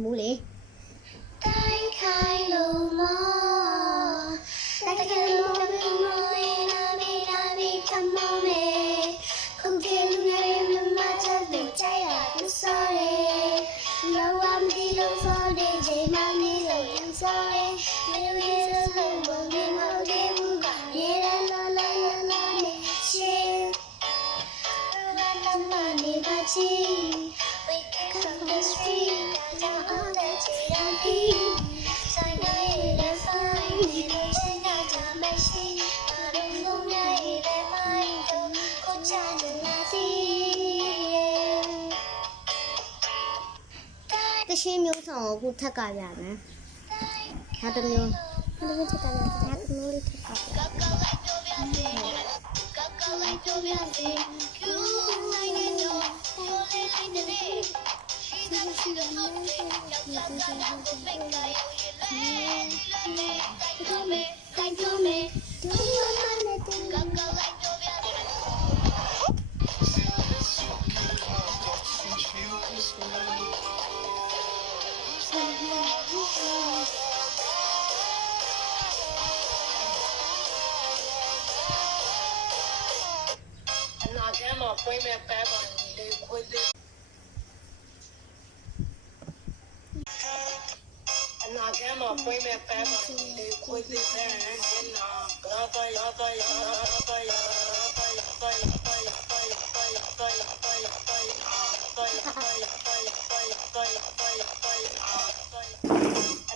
မူးလေတိုင်းခိုင်လို့မတိုင်းခိုင်လို့မနာမေကမောမေခုကဲလူငယ်မမချတဲ့ကြရသူစောရဲလောဝမဒီလို့ဆိုတဲ့ချိန်မှနေလို့ယူစောရဲမြေရဲဆုံးဘုံဒီမောဒီဘူးကရေလာလာလာလာနေချေလာလာလာနေပါချီ We can come the street down all that tea so you find me no change out my sheet I don't know where it might go ko cha na see တချင်းမျိုးဆောင်ကိုခုထက်ကပြမယ်ဟာတစ်မျိုးထက်ကပြဟာတစ်မျိုးလေးထက်ကပြPõe minha peba e cuide. Na cama, põe minha peba e cuide bem. Na gata, gata, gata,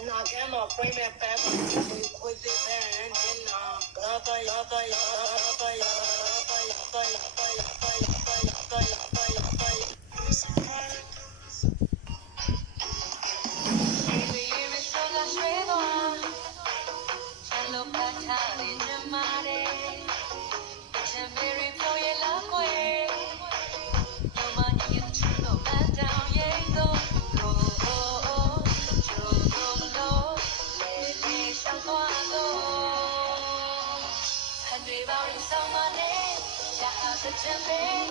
Na cama, põe minha peba e cuide bem. Na gata, gata, gata, Jump in.